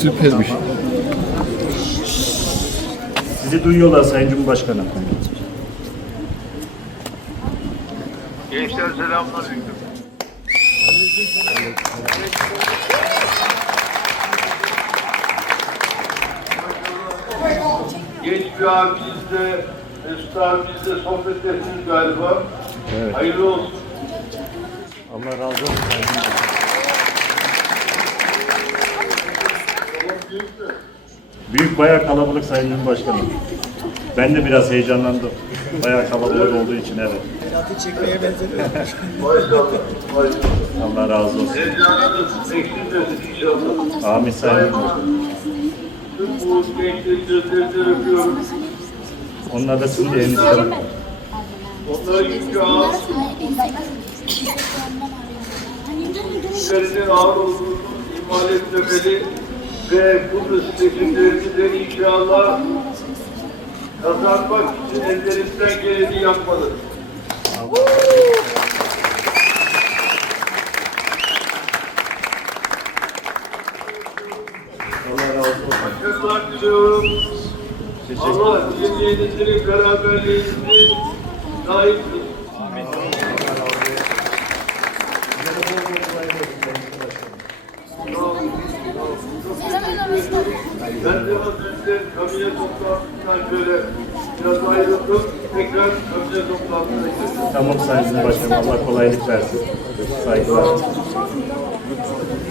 Süpermiş. Sizi duyuyorlar Sayın Cumhurbaşkanım. Gençler selamünaleyküm. Genç bir abimizle, Mesut abimizle sohbet ettiniz galiba. Evet. Hayırlı olsun. Allah razı olsun. Sayın Cumhurbaşkanım. Büyük bayağı kalabalık Sayın Cumhurbaşkanım. Ben de biraz heyecanlandım. Bayağı kalabalık olduğu için evet. Maşallah. Maşallah. Allah razı olsun. Heyecanınız eksilmesin inşallah. Amin Sayın Cumhurbaşkanım. Bu gözlerinden öpüyorum. Onlar da sizin de eliniz kırık. Onların yükü ağır, üzerinin ağır olduğunu ihmal etmemeli ve bu seçimlerini de inşallah kazanmak için ellerinden geleni yapmalı. Allah razı olsun. Başarılar diliyorum. Allah cemiyetinizin beraberliğinizi daim Ben de az önce kabine toplantısından şöyle biraz ayrıldım. Tekrar kabine toplantısına girdim. Tamam Sayın Cumhurbaşkanım. Allah kolaylık versin. Saygılar.